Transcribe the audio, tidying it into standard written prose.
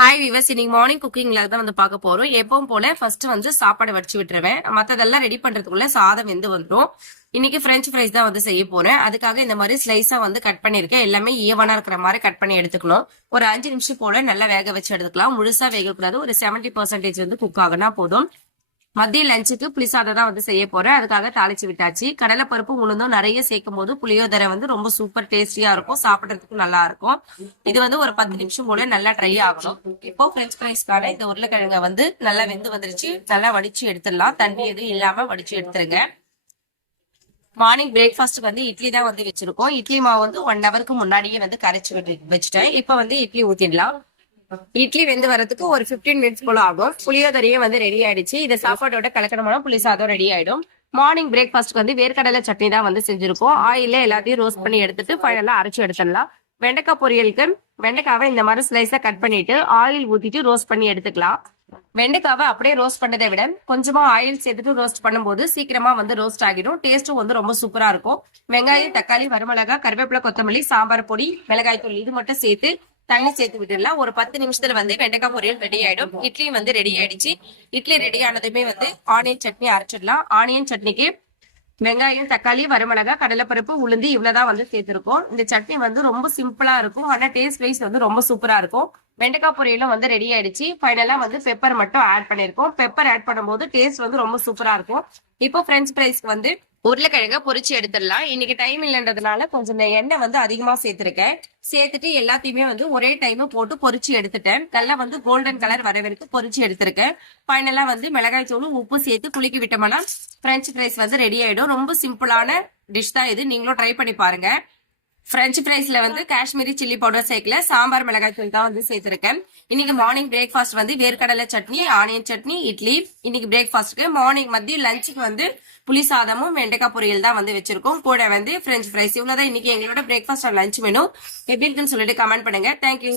Hi viewers, இன்னைக்கு morning குக்கிங்ல தான் வந்து பார்க்க போறோம். எப்பவும் போல ஃபர்ஸ்ட் வந்து சாப்பாடு வடிச்சு விட்டுருவேன். மத்ததெல்லாம் ரெடி பண்றதுக்குள்ள சாதம் வெந்து வந்துடும். இன்னைக்கு பிரெஞ்ச் ஃப்ரைஸ் தான் வந்து செய்ய போறேன். அதுக்காக இந்த மாதிரி ஸ்லைஸா வந்து கட் பண்ணிருக்கேன். எல்லாமே ஈவனா இருக்கிற மாதிரி கட் பண்ணி எடுத்துக்கணும். ஒரு 5 நிமிஷம் போல நல்லா வேக வச்சு எடுத்துக்கலாம். முழுசா வேகக்கூடாது. ஒரு 70% வந்து குக் ஆகுனா போதும். மதிய லஞ்சுக்கு புளிசாதம் தான் வந்து செய்ய போறேன். அதுக்காக தாளிச்சு விட்டாச்சு. கடலைப்பருப்பு உளுந்தும் நிறைய சேர்க்கும் போது புளியோதரை வந்து ரொம்ப சூப்பர் டேஸ்டியா இருக்கும். சாப்பிடறதுக்கும் நல்லா இருக்கும். இது வந்து ஒரு 10 நிமிஷம் போல நல்லா ட்ரை ஆகணும். இப்போ பிரெஞ்ச் ஃப்ரைஸ்க்கான இந்த உருளைக்கிழங்க வந்து நல்லா வெந்து வந்துருச்சு. நல்லா வடிச்சு எடுத்துடலாம். தண்ணி எதுவும் இல்லாம வடிச்சு எடுத்துருங்க. மார்னிங் பிரேக்ஃபாஸ்ட் வந்து இட்லி தான் வந்து வச்சிருக்கோம். இட்லி மாவு வந்து 1 ஹவருக்கு முன்னாடியே வந்து கரைச்சு வச்சுட்டேன். இப்ப வந்து இட்லி ஊத்திடலாம். இட்லி வெந்து வரதுக்கு ஒரு 15 மினிட்ஸ் போல ஆகும். புளியோதரையும் வந்து ரெடி ஆயிடுச்சு. இதை சாப்பாட்டோட கலக்கணும்னா புளி சாதம் ரெடி ஆயிடும். மார்னிங் பிரேக்ஃபாஸ்ட்க்கு வந்து வேர்க்கடலை சட்னி தான் வந்து செஞ்சிருக்கோம். ஆயில எல்லாத்தையும் ரோஸ்ட் பண்ணி எடுத்துட்டு ஃபைனலா அரைச்சு எடுத்துடலாம். வெண்டைக்காய் பொரியலுக்கு வெண்டைக்காவை இந்த மாதிரி ஸ்லைஸா கட் பண்ணிட்டு ஆயில் ஊத்திட்டு ரோஸ்ட் பண்ணி எடுத்துக்கலாம். வெண்டைக்காவை அப்படியே ரோஸ்ட் பண்ணதை விட கொஞ்சமா ஆயில் சேர்த்துட்டு ரோஸ்ட் பண்ணும்போது சீக்கிரமா வந்து ரோஸ்ட் ஆகிடும். டேஸ்ட்டும் வந்து ரொம்ப சூப்பரா இருக்கும். வெங்காயம், தக்காளி, வரமிளகாய், கருவேப்பிலை, கொத்தமல்லி, சாம்பார் பொடி, மிளகாய் தூள் இது மட்டும் சேர்த்து தண்ணி சேர்த்து விட்டுடலாம். ஒரு 10 நிமிஷத்துல வந்து வெண்டைக்காய் பொரியல் ரெடி ஆயிடும். இட்லி வந்து ரெடி ஆயிடுச்சு. இட்லி ரெடி ஆனதுமே வந்து ஆனியன் சட்னி அரைச்சிடலாம். ஆனியன் சட்னிக்கு வெங்காயம், தக்காளி, வரமிளகாய், கடலைப்பருப்பு, உளுந்து இவ்வளவுதான் வந்து சேர்த்திருக்கோம். இந்த சட்னி வந்து ரொம்ப சிம்பிளா இருக்கும். ஆனா டேஸ்ட் வைஸ் வந்து ரொம்ப சூப்பரா இருக்கும். வெண்டைக்காய் பொரியலும் வந்து ரெடி ஆயிடுச்சு. ஃபைனலா வந்து பெப்பர் மட்டும் ஆட் பண்ணிருக்கோம். பெப்பர் ஆட் பண்ணும்போது டேஸ்ட் வந்து ரொம்ப சூப்பரா இருக்கும். இப்போ பிரெஞ்ச் ஃப்ரைஸ்க்கு வந்து உருளைக்கிழங்க பொரிச்சு எடுத்துடலாம். இன்னைக்கு டைம் இல்லைன்றதுனால கொஞ்சம் எண்ணெய் வந்து அதிகமா சேர்த்திருக்கேன். சேர்த்துட்டு எல்லாத்தையுமே வந்து ஒரே டைம் போட்டு பொரிச்சு எடுத்துட்டேன். நல்லா வந்து கோல்டன் கலர் வர வரைக்கும் பொரிச்சு எடுத்திருக்கேன். ஃபைனலா வந்து மிளகாய் தூளும் உப்பு சேர்த்து குலுக்கி விட்டோம்னா பிரெஞ்ச் ஃப்ரைஸ் வந்து ரெடி ஆயிடும். ரொம்ப சிம்பிளான டிஷ் தான் இது. நீங்களும் ட்ரை பண்ணி பாருங்க. பிரெஞ்ச் ஃப்ரைஸ்ல வந்து காஷ்மீரி சில்லி பவுடர் சேர்க்கல, சாம்பார் மிளகாய் தூள் தான் வந்து சேர்த்திருக்கேன். இன்னைக்கு மார்னிங் பிரேக்ஃபாஸ்ட் வந்து வேர்க்கடலை சட்னி, ஆனியன் சட்னி, இட்லி. இன்னைக்கு பிரேக்ஃபாஸ்ட்க்கு மார்னிங் மதிய லஞ்சுக்கு வந்து புளி சாதமும் வெண்டைக்காய் பொரியல் தான் வந்து வச்சிருக்கோம். கூட வந்து பிரெஞ்ச் ஃப்ரைஸ். இவ்வளவுதான் இன்னைக்கு எங்களோட பிரேக்ஃபாஸ்ட் அண்ட் லஞ்ச் மெனு. எப்படி இருக்குன்னு சொல்லிட்டு கமெண்ட் பண்ணுங்க. தேங்க்யூ.